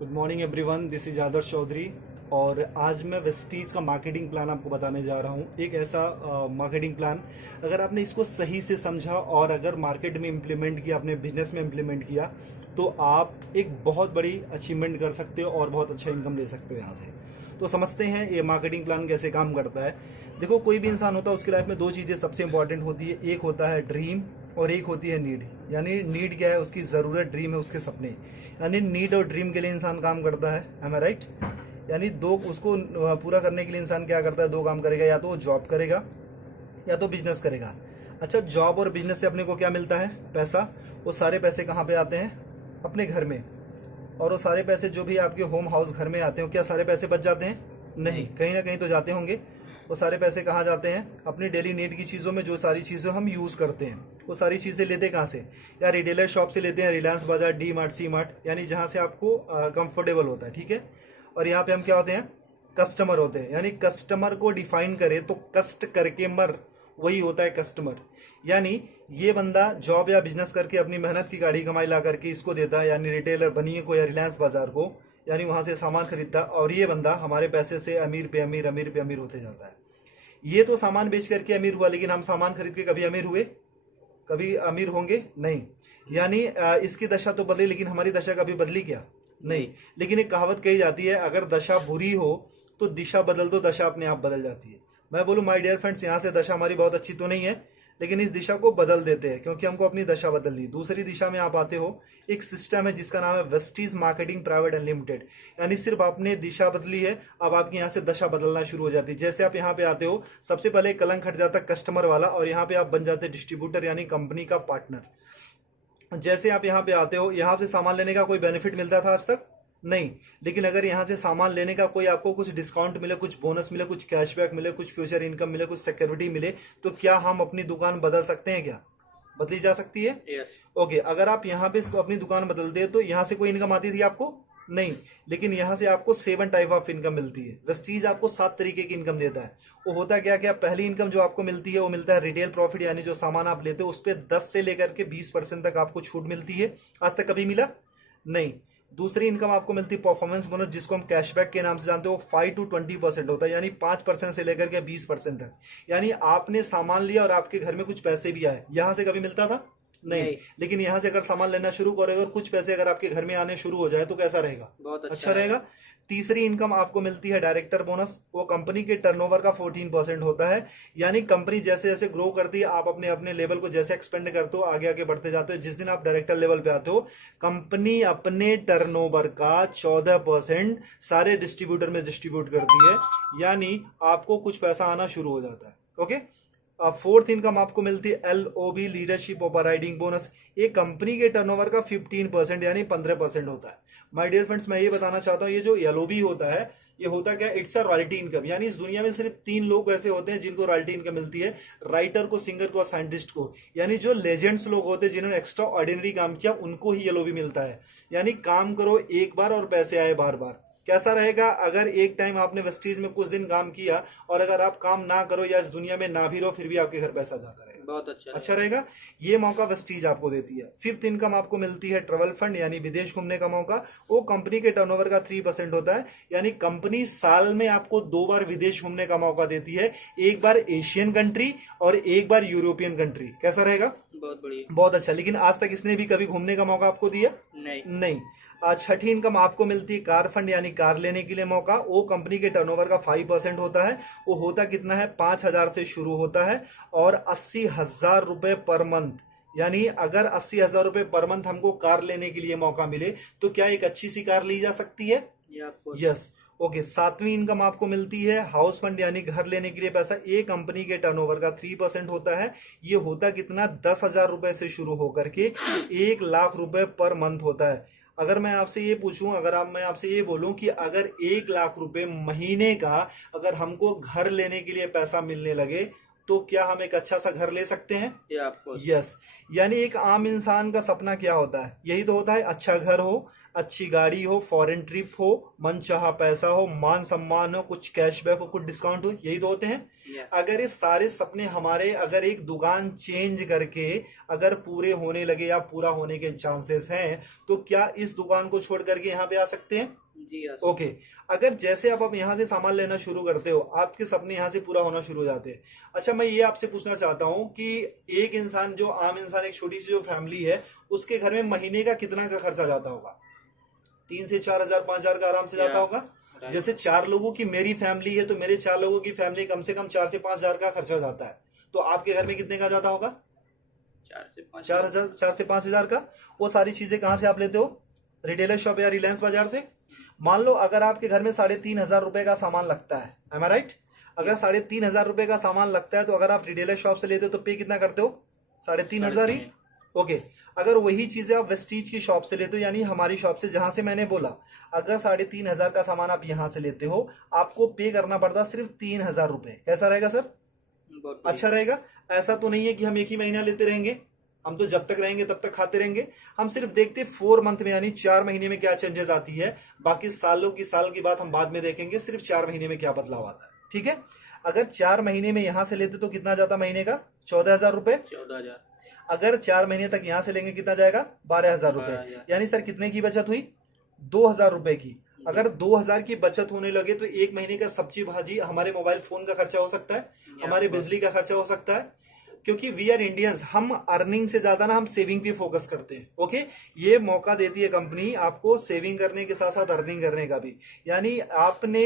Good morning everyone, this is Adarsh Chaudhary. और आज मैं वेस्टीज का मार्केटिंग प्लान आपको बताने जा रहा हूँ। एक ऐसा मार्केटिंग प्लान, अगर आपने इसको सही से समझा और अगर मार्केट में इम्प्लीमेंट किया, अपने बिजनेस में इम्प्लीमेंट किया, तो आप एक बहुत बड़ी अचीवमेंट कर सकते हो और बहुत अच्छा इनकम ले सकते हो यहाँ से। तो समझते हैं ये मार्केटिंग प्लान कैसे काम करता है। देखो, कोई भी इंसान होता है, उसकी लाइफ में दो चीज़ें सबसे इंपॉर्टेंट होती है। एक होता है ड्रीम और एक होती है नीड। यानी नीड क्या है? उसकी ज़रूरत। ड्रीम है उसके सपने। यानी नीड और ड्रीम के लिए इंसान काम करता है। एम आई राइट? यानी दो, उसको पूरा करने के लिए इंसान क्या करता है? दो काम करेगा, या तो वो जॉब करेगा या तो बिजनेस करेगा। अच्छा, जॉब और बिजनेस से अपने को क्या मिलता है? पैसा। वो सारे पैसे कहाँ पे आते हैं? अपने घर में। और वो सारे पैसे जो भी आपके होम हाउस घर में आते हो, क्या सारे पैसे बच जाते हैं? नहीं, कहीं ना कहीं तो जाते होंगे। वो सारे पैसे कहाँ जाते हैं? अपनी डेली नीड की चीज़ों में। जो सारी चीज़ें हम यूज़ करते हैं, वो सारी चीज़ें लेते कहाँ से? या रिटेलर शॉप से लेते हैं, रिलायंस बाजार, डी मार्ट, सी मार्ट, यानी जहाँ से आपको कंफर्टेबल होता है। ठीक है। और यहाँ पे हम क्या होते हैं? कस्टमर होते हैं। यानी कस्टमर को डिफाइन करें तो कस्ट करके मर, वही होता है कस्टमर। यानी ये बंदा जॉब या बिजनेस करके अपनी मेहनत की गाड़ी कमाई ला करके इसको देता है, यानी रिटेलर बनिए को या रिलायंस बाजार को, यानी वहां से सामान खरीदता, और ये बंदा हमारे पैसे से अमीर पे अमीर, अमीर पे अमीर होते जाता है। ये तो सामान बेच करके अमीर हुआ, लेकिन हम सामान खरीद के कभी अमीर हुए? कभी अमीर होंगे? नहीं। यानी इसकी दशा तो बदली, लेकिन हमारी दशा कभी बदली क्या? नहीं। लेकिन एक कहावत कही जाती है, अगर दशा बुरी हो तो दिशा बदल दो, दशा अपने आप बदल जाती है। मैं बोलूं माय डियर फ्रेंड्स, यहाँ से दशा हमारी बहुत अच्छी तो नहीं है, लेकिन इस दिशा को बदल देते हैं, क्योंकि हमको अपनी दशा बदलनी। दूसरी दिशा में आप आते हो, एक सिस्टम है जिसका नाम है वेस्टीज मार्केटिंग प्राइवेट अनलिमिटेड। यानी सिर्फ आपने दिशा बदली है, अब आपकी यहाँ से दशा बदलना शुरू हो जाती है। जैसे आप यहाँ पे आते हो, सबसे पहले कलंक हट जाता है कस्टमर वाला, और यहाँ पे आप बन जाते हैं डिस्ट्रीब्यूटर, यानी कंपनी का पार्टनर। जैसे आप यहाँ पे आते हो, यहाँ से सामान लेने का कोई बेनिफिट मिलता था आज तक? नहीं। लेकिन अगर यहाँ से सामान लेने का कोई आपको कुछ डिस्काउंट मिले, कुछ बोनस मिले, कुछ कैशबैक मिले, कुछ फ्यूचर इनकम मिले, कुछ सिक्योरिटी मिले, तो क्या हम अपनी दुकान बदल सकते हैं? क्या बदली जा सकती है? यस। ओके। अगर आप यहाँ पे अपनी दुकान बदलते हैं तो यहाँ से कोई इनकम आती थी आपको? नहीं। लेकिन यहाँ से आपको 7 टाइप ऑफ इनकम मिलती है। वेस्टीज आपको 7 तरीके की इनकम देता है। वो होता क्या क्या? पहली इनकम जो आपको मिलती है वो मिलता है रिटेल प्रॉफिट, यानी जो सामान आप लेते हो उस पर 10 से लेकर के 20% तक आपको छूट मिलती है। आज तक कभी मिला? नहीं। दूसरी इनकम आपको मिलती है परफॉर्मेंस बोनस, जिसको हम कैशबैक के नाम से जानते हो। 5 to 20% होता है, यानी 5% से लेकर के 20% तक। यानी आपने सामान लिया और आपके घर में कुछ पैसे भी आए, यहां से कभी मिलता था? नहीं। लेकिन यहाँ से अगर सामान लेना शुरू करोगे और कुछ पैसे अगर आपके घर में आने शुरू हो जाए तो कैसा रहेगा? बहुत अच्छा रहेगा। तीसरी इनकम आपको मिलती है डायरेक्टर बोनस। वो कंपनी के टर्नओवर का 14% होता है। यानी कंपनी जैसे जैसे ग्रो करती है, आप अपने अपने लेवल को जैसे एक्सपेंड करते हो, आगे आगे बढ़ते जाते हो, जिस दिन आप डायरेक्टर लेवल पे आते हो, कंपनी अपने टर्नओवर का 14% सारे डिस्ट्रीब्यूटर में डिस्ट्रीब्यूट करती है। यानी आपको कुछ पैसा आना शुरू हो जाता है। ओके। फोर्थ इनकम आपको मिलती है LOB, leadership over riding bonus. एक कंपनी के टर्नओवर का 15% यानी 15% होता है। माय डियर फ्रेंड्स, मैं ये बताना चाहता हूँ, ये जो LOB होता है, ये होता क्या? It's a royalty income. यानी इस दुनिया में सिर्फ 3 लोग ऐसे होते हैं जिनको रॉयल्टी इनकम मिलती है, राइटर को, सिंगर को और साइंटिस्ट को। यानी जो लेजेंड्स लोग होते हैं, जिन्होंने एक्स्ट्रा ऑर्डिनरी काम किया, उनको ही LOB मिलता है। यानी काम करो एक बार और पैसे आए बार बार। कैसा रहेगा अगर एक टाइम आपने वेस्टीज में कुछ दिन काम किया और अगर आप काम ना करो या इस दुनिया में ना भी रहो, फिर भी आपके घर पैसा जाता रहेगा? बहुत अच्छा रहेगा। ये मौका वेस्टीज आपको देती है। फिफ्थ इनकम आपको मिलती है ट्रेवल फंड, यानी विदेश घूमने का मौका। वो कंपनी के टर्नओवर का 3% होता है। यानी कंपनी साल में आपको 2 बार विदेश घूमने का मौका देती है, एक बार एशियन कंट्री और एक बार यूरोपियन कंट्री। कैसा रहेगा? बहुत बढ़िया। बहुत अच्छा। लेकिन आज तक इसने भी कभी घूमने का मौका आपको दिया? नहीं। छठी इनकम आपको मिलती है कार फंड, यानी कार लेने के लिए मौका। वो कंपनी के टर्नओवर का 5% होता है। वो होता कितना है? 5,000 से शुरू होता है और 80,000 रुपए पर मंथ। यानी अगर 80,000 रुपए पर मंथ हमको कार लेने के लिए मौका मिले तो क्या एक अच्छी सी कार ली जा सकती है? यस। ओके। सातवीं इनकम आपको मिलती है हाउस फंड, यानी घर लेने के लिए पैसा। एक कंपनी के टर्नओवर का 3% होता है। ये होता कितना? 10,000 रुपए से शुरू होकर के 1,00,000 रुपए पर मंथ होता है। अगर मैं आपसे ये पूछूं, मैं आपसे ये बोलूं कि अगर 1,00,000 रुपए महीने का अगर हमको घर लेने के लिए पैसा मिलने लगे तो क्या हम एक अच्छा सा घर ले सकते हैं? आपको यस। यानी एक आम इंसान का सपना क्या होता है? यही तो होता है, अच्छा घर हो, अच्छी गाड़ी हो, फॉरेन ट्रिप हो, मनचाहा पैसा हो, मान सम्मान हो, कुछ कैशबैक हो, कुछ डिस्काउंट हो, यही तो होते हैं। अगर ये सारे सपने हमारे अगर एक दुकान चेंज करके अगर पूरे होने लगे या पूरा होने के चांसेस हैं, तो क्या इस दुकान को छोड़ करके यहाँ पे आ सकते हैं? जी ओके। अगर जैसे आप यहाँ से सामान लेना शुरू करते हो, आपके सपने यहाँ से पूरा होना शुरू हो जाते हैं। अच्छा, मैं ये आपसे पूछना चाहता हूँ कि एक इंसान, जो आम इंसान, एक छोटी सी जो फैमिली है, उसके घर में महीने का कितना का खर्चा जाता होगा? 3 से 4 हजार, 5 हजार का आराम से जाता होगा। जैसे 4 लोगों की मेरी फैमिली है, तो मेरे 4 लोगों की फैमिली कम से कम 4 से 5 हजार का खर्चा जाता है। तो आपके घर में कितने का जाता होगा? 4 से 5 हजार का। वो सारी चीजें कहाँ से आप लेते हो? रिटेलर शॉप या रिलायंस बाजार से। मान लो अगर आपके घर में 3,500 रुपए का सामान लगता है, एम आई राइट? अगर 3,500 रुपए का सामान लगता है, तो अगर आप रिटेलर शॉप से लेते हो तो पे कितना करते हो? 3,500 ही। ओके। अगर वही चीजें आप वेस्टीज की शॉप से लेते हो, यानी हमारी शॉप से, जहां से मैंने बोला, अगर 3,500 का सामान आप यहां से लेते हो, आपको पे करना पड़ता सिर्फ 3,000 रुपए। कैसा रहेगा सर? अच्छा रहेगा। ऐसा तो नहीं है कि हम एक ही महीना लेते रहेंगे, हम तो जब तक रहेंगे तब तक खाते रहेंगे। हम सिर्फ देखते 4 मंथ में, यानी 4 महीने में क्या चेंजेस आती है। बाकी सालों की साल की बात हम बाद में देखेंगे, सिर्फ 4 महीने में क्या बदलाव आता है। ठीक है। अगर 4 महीने में यहां से लेते तो कितना जाता महीने का? 14,000 रुपए। 14,000। अगर 4 महीने तक यहां से लेंगे कितना जाएगा? 12,000 रुपए। यानी सर कितने की बचत हुई? 2,000 रुपए की। अगर 2,000 की बचत होने लगे तो एक महीने का सब्जी भाजी, हमारे मोबाइल फोन का खर्चा हो सकता है, हमारे बिजली का खर्चा हो सकता है। क्योंकि वी आर इंडियंस, हम अर्निंग से ज्यादा ना हम सेविंग पे फोकस करते हैं। ओके। ये मौका देती है कंपनी आपको सेविंग करने के साथ साथ अर्निंग करने का भी। यानी आपने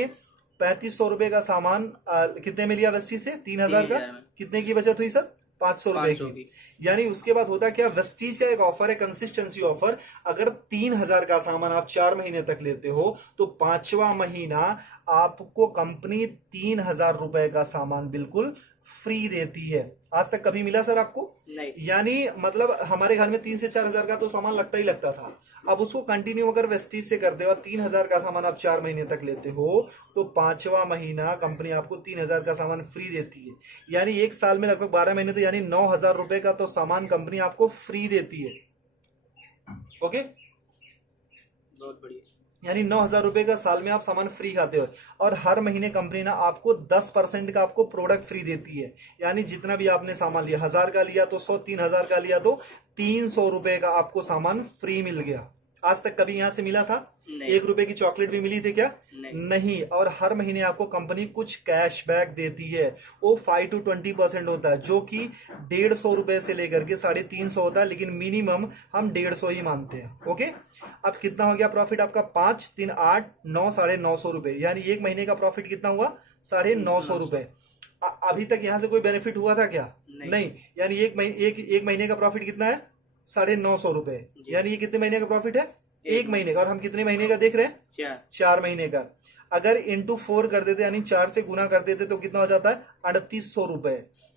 3,500 रुपए का सामान कितने में लिया वेस्टीज से? 3,000 का। कितने की बचत हुई सर? 500 रुपए की। यानी उसके बाद होता है क्या? वेस्टीज का एक ऑफर है, कंसिस्टेंसी ऑफर। अगर 3,000 का सामान आप 4 महीने तक लेते हो, तो 5वां महीना आपको कंपनी 3,000 रुपए का सामान बिल्कुल फ्री देती है। आज तक कभी मिला सर आपको? नहीं। यानी मतलब हमारे घर में 3 से 4 हजार का तो सामान लगता ही लगता था। अब उसको कंटिन्यू अगर वेस्टीज से करते हो, 3,000 का सामान आप 4 महीने तक लेते हो, तो 5वां महीना कंपनी आपको 3,000 का सामान फ्री देती है। यानी एक साल में लगभग 12 महीने, तो यानी 9,000 रुपए का तो सामान कंपनी आपको फ्री देती है। ओके। बहुत बढ़िया। यानी 9,000 रुपए का साल में आप सामान फ्री खाते हो। और हर महीने कंपनी ना आपको 10% का आपको प्रोडक्ट फ्री देती है। यानी जितना भी आपने सामान लिया, 1,000 का लिया तो 100, 3,000 का लिया तो 300 रुपए का आपको सामान फ्री मिल गया। आज तक कभी यहां से मिला था? 1 रुपए की चॉकलेट भी मिली थी क्या? नहीं। और हर महीने आपको कंपनी कुछ कैशबैक देती है, वो 5 to 20% होता है, जो कि 150 रुपए से लेकर के 350 होता है, लेकिन मिनिमम हम 150 ही मानते हैं। ओके। अब कितना हो गया प्रॉफिट आपका? 5, 3, 8, 9, 950 रुपए। यानी एक महीने का प्रॉफिट कितना हुआ? 950 रुपए। अभी तक यहां से कोई बेनिफिट हुआ था क्या? नहीं। यानी एक महीने का प्रॉफिट कितना है? 950 रुपए। यानी ये कितने महीने का प्रॉफिट है? एक महीने का। और हम कितने महीने का देख रहे हैं? 4 महीने का। अगर इंटू 4 कर देते, यानी 4 से गुना कर देते, तो कितना हो जाता है? 3,800 रुपए।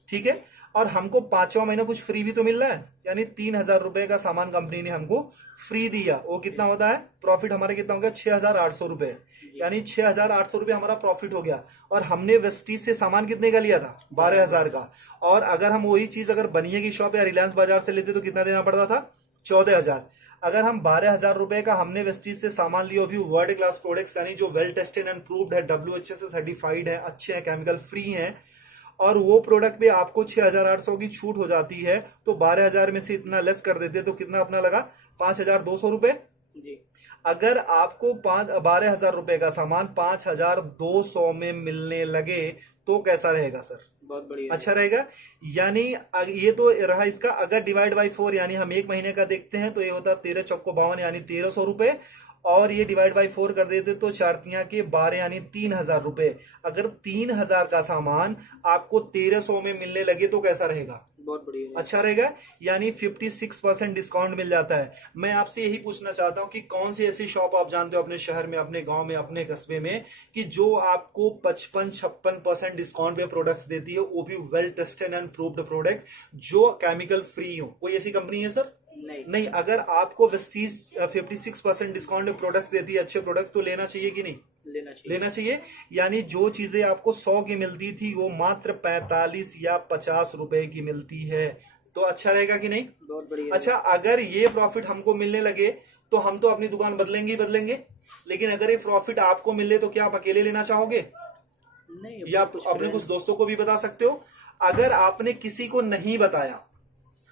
ठीक है। और हमको 5वां महीना कुछ फ्री भी तो मिल रहा है, यानी 3,000 रुपए का सामान कंपनी ने हमको फ्री दिया। वो कितना होता है? प्रॉफिट हमारे कितना हो गया? 6,800 रुपए। यानी 6,800 रुपए हमारा प्रॉफिट हो गया। और हमने वेस्टीज से सामान कितने का लिया था? 12,000 का। और अगर हम वही चीज अगर बनिए की शॉप या रिलायंस बाजार से लेते तो कितना देना पड़ता था? 14,000। अगर हम 12,000 रुपए का हमने वेस्टीज से सामान लिया, भी वर्ल्ड क्लास प्रोडक्ट्स, यानी जो वेल टेस्टेड एंड प्रूव्ड है, WHA से सर्टिफाइड है, अच्छे हैं, केमिकल फ्री हैं, और वो प्रोडक्ट पे आपको 6,800 की छूट हो जाती है, तो 12,000 में से इतना लेस कर देते तो कितना अपना लगा? 5,200 रुपए। अगर आपको 12,000 रुपए का सामान 5,200 में मिलने लगे तो कैसा रहेगा सर? बहुत बढ़िया। अच्छा रहेगा। यानी ये तो रहा इसका। अगर डिवाइड बाई 4, यानी हम एक महीने का देखते हैं, तो ये होता है 13 चौको 52, यानी 1,300 रुपए। और ये डिवाइड बाई 4 कर देते तो 4 के 12, यानी 3,000 रुपए। अगर 3,000 का सामान आपको 1,300 में मिलने लगे तो कैसा रहेगा? बहुत बढ़िया। अच्छा रहेगा। यानी 56% डिस्काउंट मिल जाता है। मैं आपसे यही पूछना चाहता हूं कि कौन सी ऐसी शॉप आप जानते हो अपने शहर में, अपने गांव में, अपने कस्बे में, कि जो आपको 55-56% डिस्काउंट पे प्रोडक्ट्स देती है, वो भी well tested and proved product, जो केमिकल फ्री हो? कोई ऐसी कंपनी है सर? नहीं नहीं, अगर आपको वेस्टीज 56% डिस्काउंट में प्रोडक्ट्स देती है, अच्छे प्रोडक्ट, तो लेना चाहिए कि नहीं? लेना चाहिए। लेना चाहिए। यानी जो चीजें आपको 100 की मिलती थी वो मात्र 45 या 50 रुपए की मिलती है, तो अच्छा रहेगा कि नहीं? बहुत बढ़िया। अच्छा, अगर ये प्रॉफिट हमको मिलने लगे तो हम तो अपनी दुकान बदलेंगे ही बदलेंगे, लेकिन अगर ये प्रॉफिट आपको मिले तो क्या आप अकेले लेना चाहोगे? नहीं, या आप अपने कुछ दोस्तों को भी बता सकते हो। अगर आपने किसी को नहीं बताया,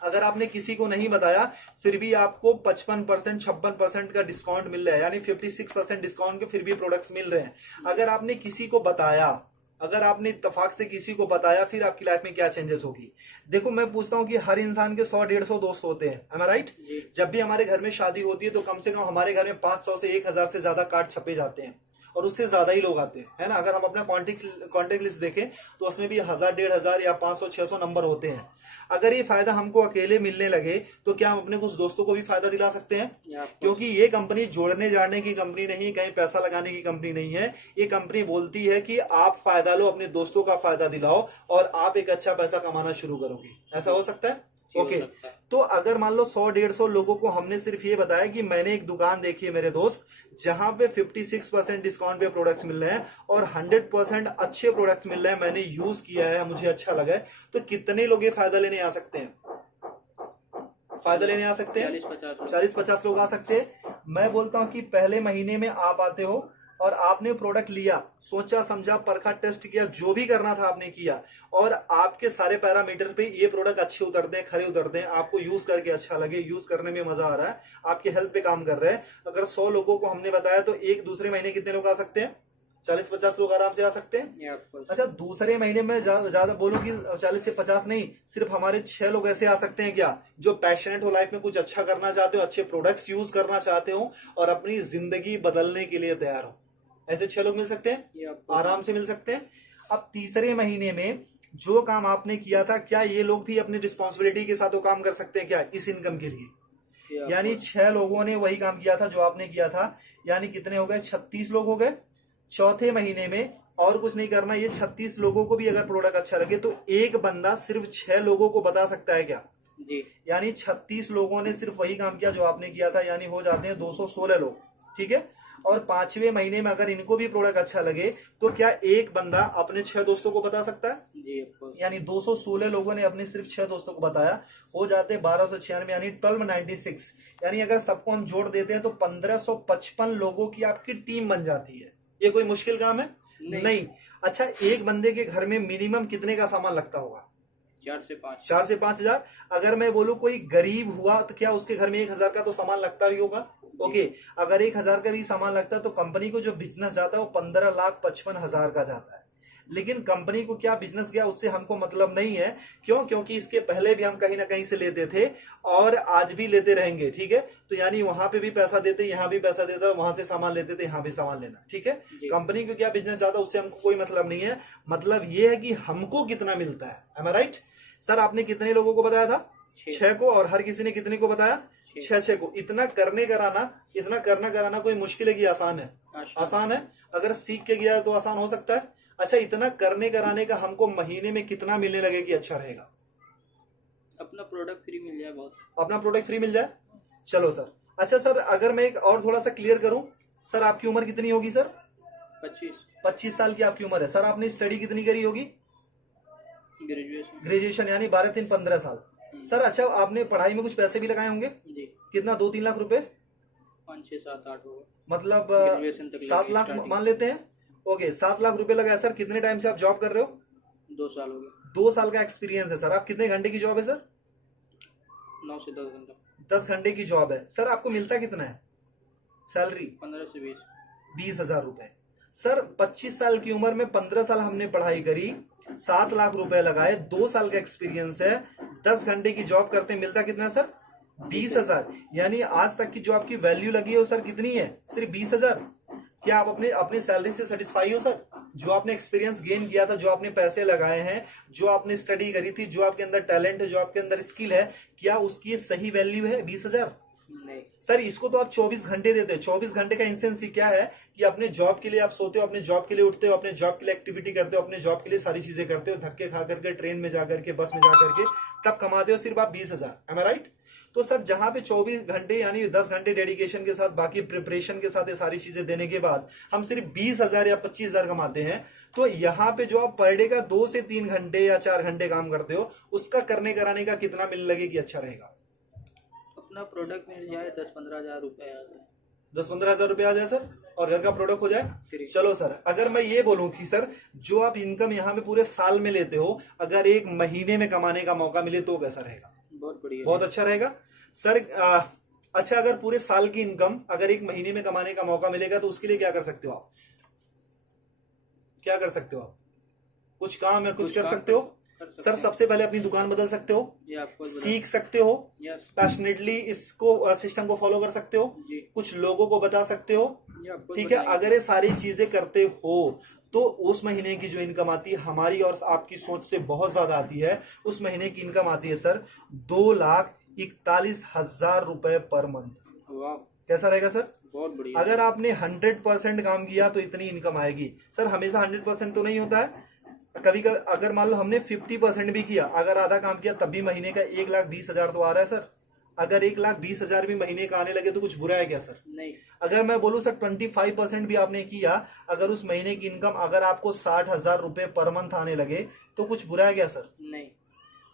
अगर आपने किसी को नहीं बताया फिर भी आपको 55% 56% का डिस्काउंट मिल रहा है, यानी 56% डिस्काउंट के फिर भी प्रोडक्ट्स मिल रहे हैं। अगर आपने किसी को बताया, अगर आपने इत्तेफाक से किसी को बताया, फिर आपकी लाइफ में क्या चेंजेस होगी? देखो, मैं पूछता हूं कि हर इंसान के 100-150 दोस्त होते हैं, am I right? जब भी हमारे घर में शादी होती है तो कम से कम हमारे घर में 500 से 1000 से ज्यादा कार्ड छपे जाते हैं, और उससे ज्यादा ही लोग आते हैं, है ना? अगर हम अपना कॉन्टेक्ट लिस्ट देखें तो उसमें भी 1000-1500 या 500-600 नंबर होते हैं। अगर ये फायदा हमको अकेले मिलने लगे तो क्या हम अपने कुछ दोस्तों को भी फायदा दिला सकते हैं? क्योंकि ये कंपनी जोड़ने जाने की कंपनी नहीं, कहीं पैसा लगाने की कंपनी नहीं है। ये कंपनी बोलती है कि आप फायदा लो, अपने दोस्तों का फायदा दिलाओ और आप एक अच्छा पैसा कमाना शुरू करोगे। ऐसा हो सकता है? ओके, तो अगर मान लो 100-150 लोगों को हमने सिर्फ ये बताया कि मैंने एक दुकान देखी है मेरे दोस्त, जहां पे 56% डिस्काउंट पे प्रोडक्ट्स मिल रहे हैं और 100% अच्छे प्रोडक्ट्स मिल रहे हैं, मैंने यूज किया है, मुझे अच्छा लगा है, तो कितने लोग ये फायदा लेने आ सकते हैं? फायदा लेने आ सकते हैं 40-50 लोग आ सकते हैं। मैं बोलता हूं कि पहले महीने में आप आते हो और आपने प्रोडक्ट लिया, सोचा समझा, परखा, टेस्ट किया, जो भी करना था आपने किया, और आपके सारे पैरामीटर पे ये प्रोडक्ट अच्छे उतरते हैं, खरे उतरते हैं, आपको यूज करके अच्छा लगे, यूज करने में मजा आ रहा है, आपके हेल्थ पे काम कर रहे हैं। अगर 100 लोगों को हमने बताया तो एक दूसरे महीने कितने लोग आ सकते हैं? 40-50 लोग आराम से आ सकते हैं। अच्छा, दूसरे महीने में ज्यादा बोलूं कि 40 से 50 नहीं, सिर्फ हमारे 6 लोग ऐसे आ सकते हैं क्या, जो पैशनेट हो, लाइफ में कुछ अच्छा करना चाहते हो, अच्छे प्रोडक्ट्स यूज करना चाहते हो और अपनी जिंदगी बदलने के लिए तैयार हो। ऐसे 6 लोग मिल सकते हैं, आराम से मिल सकते हैं। अब तीसरे महीने में जो काम आपने किया था, क्या ये लोग भी अपनी रिस्पॉन्सिबिलिटी के साथ वो काम कर सकते हैं क्या इस इनकम के लिए? यानी 6 लोगों ने वही काम किया था जो आपने किया था, यानी कितने हो गए? 36 लोग हो गए। चौथे महीने में और कुछ नहीं करना, ये 36 लोगों को भी अगर प्रोडक्ट अच्छा लगे तो एक बंदा सिर्फ 6 लोगों को बता सकता है क्या? जी। यानी 36 लोगों ने सिर्फ वही काम किया जो आपने किया था, यानी हो जाते हैं 216 लोग, ठीक है? और 5वें महीने में अगर इनको भी प्रोडक्ट अच्छा लगे तो क्या एक बंदा अपने 6 दोस्तों को बता सकता है? जी, यानी 216 लोगों ने अपने सिर्फ 6 दोस्तों को बताया, हो जाते 1296, यानी 1296। यानी अगर सबको हम जोड़ देते हैं तो 1555 लोगों की आपकी टीम बन जाती है। ये कोई मुश्किल काम है? नहीं। अच्छा, एक बंदे के घर में मिनिमम कितने का सामान लगता होगा? 4 से 5 हजार। अगर मैं बोलूं कोई गरीब हुआ तो क्या उसके घर में 1000 का तो सामान लगता ही होगा? ओके, अगर 1000 का भी सामान लगता है तो कंपनी को जो बिजनेस जाता है वो 15,55,000 का जाता है। लेकिन कंपनी को क्या बिजनेस गया उससे हमको मतलब नहीं है। क्यों? क्योंकि इसके पहले भी हम कहीं ना कहीं से लेते थे और आज भी लेते रहेंगे, ठीक है? तो यानी वहां पे भी पैसा देते, यहाँ भी पैसा देता, वहां से सामान लेते थे, यहाँ भी सामान लेना, ठीक है? कंपनी को क्या बिजनेस जाता उससे हमको कोई मतलब नहीं है। मतलब ये है कि हमको कितना मिलता है। एम आई राइट? सर, आपने कितने लोगों को बताया था? 6 को। और हर किसी ने कितने को बताया? 6 को। इतना करने कराना, इतना करना कराना कोई मुश्किल है कि आसान है? आसान है। अगर सीख के गया तो आसान हो सकता है। अच्छा, इतना करने कराने का हमको महीने में कितना मिलने लगे कि अच्छा रहेगा? अपना प्रोडक्ट फ्री मिल जाए, बहुत। अपना प्रोडक्ट फ्री मिल जाए, चलो सर। अच्छा सर, अगर मैं एक और थोड़ा सा क्लियर करूं, सर आपकी उम्र कितनी होगी सर? 25 साल की आपकी उम्र है। सर आपने स्टडी कितनी करी होगी? ग्रेजुएशन, यानी 12-3-15 साल। सर अच्छा, आपने पढ़ाई में कुछ पैसे भी लगाए होंगे? जी। कितना? 2-3 लाख रुपए? 5-6-7-8 होगा, मतलब 7 लाख मान लेते हैं। ओके, 7 लाख रुपए लगाया। सर कितने टाइम से आप जॉब कर रहे हो? 2 साल हो गए। 2 साल का एक्सपीरियंस है सर। आप कितने घंटे की जॉब है सर? 9 से 10 घंटा। 10 घंटे की जॉब है। सर आपको मिलता कितना है सैलरी? 15 से 20 हजार रुपए। सर 25 साल की उम्र में 15 साल हमने पढ़ाई करी, 7 लाख रुपए लगाए, 2 साल का एक्सपीरियंस है, 10 घंटे की जॉब करते, मिलता कितना सर? 20 हजार। यानी आज तक की जो आपकी वैल्यू लगी है वो सर कितनी है? सिर्फ 20 हजार। क्या आप अपनी सैलरी से सेटिस्फाई हो सर? जो आपने एक्सपीरियंस गेन किया था, जो आपने पैसे लगाए हैं, जो आपने स्टडी करी थी, जो आपके अंदर टैलेंट है, जो आपके अंदर स्किल है, क्या उसकी सही वैल्यू है 20 हजार? नहीं सर। इसको तो आप 24 घंटे देते हैं। 24 घंटे का इंसेंस क्या है कि अपने जॉब के लिए आप सोते हो, अपने जॉब के लिए उठते हो, अपने जॉब के लिए एक्टिविटी करते हो, अपने जॉब के लिए सारी चीजें करते हो, धक्के खा करके, ट्रेन में जाकर के, बस में जाकर के, तब कमाते हो सिर्फ आप 20 हजार। एम आई राइट? तो सर जहां पे 24 घंटे यानी 10 घंटे डेडिकेशन के साथ बाकी प्रिपरेशन के साथ ये सारी चीजें देने के बाद हम सिर्फ 20,000 या 25,000 कमाते हैं, तो यहाँ पे जो आप पर डे का 2 से 3 घंटे या 4 घंटे काम करते हो, उसका करने कराने का कितना मिल लगे कि अच्छा रहेगा? अपना प्रोडक्ट मिल जाए 10-15 हजार रुपए आ जाए। 10-15 हजार रुपए आ जाए सर, और घर का प्रोडक्ट हो जाए। चलो सर, अगर मैं ये बोलूं कि सर जो आप इनकम यहाँ पे पूरे साल में लेते हो, अगर एक महीने में कमाने का मौका मिले तो कैसा रहेगा? बहुत बढ़िया, बहुत अच्छा रहेगा सर। अच्छा, अगर पूरे साल की इनकम अगर एक महीने में कमाने का मौका मिलेगा तो उसके लिए क्या कर सकते हो आप? क्या कर सकते हो आप? कुछ काम है, कुछ कर सकते हो सर। सबसे पहले अपनी दुकान बदल सकते हो, सीख सकते हो, पैशनेटली इसको सिस्टम को फॉलो कर सकते हो, कुछ लोगों को बता सकते हो, ठीक है। अगर ये सारी चीजें करते हो तो उस महीने की जो इनकम आती है हमारी और आपकी सोच से बहुत ज्यादा आती है। उस महीने की इनकम आती है सर 2,41,000 रुपए पर मंथ। कैसा रहेगा सर? बहुत बढ़िया। अगर आपने 100% काम किया तो इतनी इनकम आएगी सर। हमेशा 100% तो नहीं होता है, कभी कभी अगर मान लो हमने 50% भी किया, अगर आधा काम किया तब भी महीने का 1,20,000 तो आ रहा है सर। अगर 1,20,000 भी महीने का आने लगे तो कुछ बुरा है क्या सर? नहीं। अगर मैं बोलूं सर 25% भी आपने किया, अगर उस महीने की इनकम अगर आपको 60,000 रुपए पर मंथ आने लगे तो कुछ बुरा है क्या सर? नहीं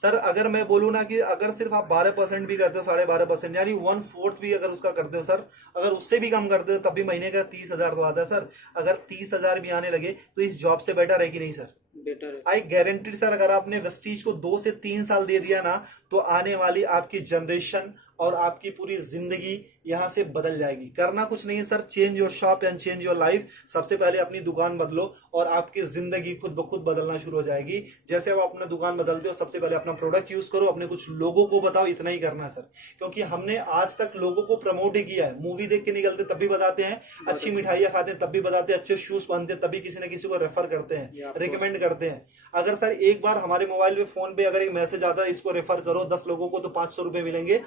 सर। अगर मैं बोलूं ना कि अगर सिर्फ आप 12% भी करते हो, 12.5% यानी 1/4 भी अगर उसका करते हो सर, अगर उससे भी कम करते हो तब भी महीने का 30,000 तो आता है सर। अगर 30,000 भी आने लगे तो इस जॉब से बेटर है कि नहीं सर? बेटर है। आई गारंटी सर, अगर आपने वेस्टीज को 2 से 3 साल दे दिया ना तो आने वाली आपकी जनरेशन और आपकी पूरी जिंदगी यहां से बदल जाएगी। करना कुछ नहीं है sir, change your shop and change your life. सबसे पहले अपनी दुकान बदलो और आपकी जिंदगी खुद ब खुद बदलना शुरू हो जाएगी। जैसे आप अपना दुकान बदलते हो, सबसे पहले अपना प्रोडक्ट यूज करो, अपने कुछ लोगों को बताओ, इतना ही करना है सर। क्योंकि हमने आज तक लोगों को प्रमोट ही किया है। मूवी देख के निकलते तब भी बताते हैं, अच्छी मिठाइयां खाते हैं तब भी बताते हैं, अच्छे शूज पहनते हैं तभी किसी न किसी को रेफर करते हैं, रिकमेंड करते हैं। अगर सर एक बार हमारे मोबाइल पे फोन पे अगर एक मैसेज आता है इसको रेफर करो 10 लोगों को तो 500 रुपए मिलेंगे,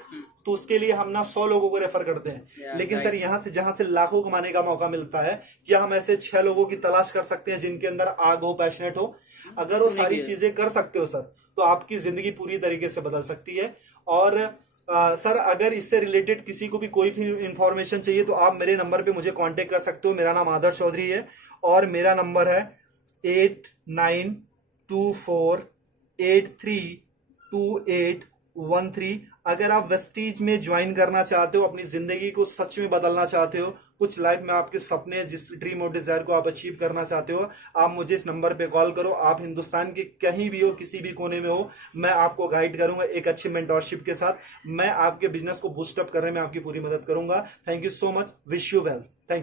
तो उसके लिए हम ना 100 लोगों को रेफर करते हैं। लेकिन सर यहाँ से जहां से लाखों कमाने का मौका मिलता है, क्या हम ऐसे 6 लोगों की तलाश कर सकते हैं जिनके अंदर आग हो, पैशनेट हो? अगर वो सारी चीजें कर सकते हो सर तो आपकी जिंदगी पूरी तरीके से बदल सकती है। और सर अगर इससे रिलेटेड किसी को भी कोई भी इंफॉर्मेशन चाहिए तो आप मेरे नंबर पे मुझे कांटेक्ट कर सकते हो। मेरा नाम आदर्श चौधरी है और मेरा नंबर है 8924832813। अगर आप वेस्टीज में ज्वाइन करना चाहते हो, अपनी जिंदगी को सच में बदलना चाहते हो, कुछ लाइफ में आपके सपने जिस ड्रीम और डिजायर को आप अचीव करना चाहते हो, आप मुझे इस नंबर पे कॉल करो। आप हिंदुस्तान के कहीं भी हो, किसी भी कोने में हो, मैं आपको गाइड करूंगा एक अच्छी मेंटोरशिप के साथ। मैं आपके बिजनेस को बूस्टअप करने में आपकी पूरी मदद करूंगा। Thank you so much, wish you well, thank you.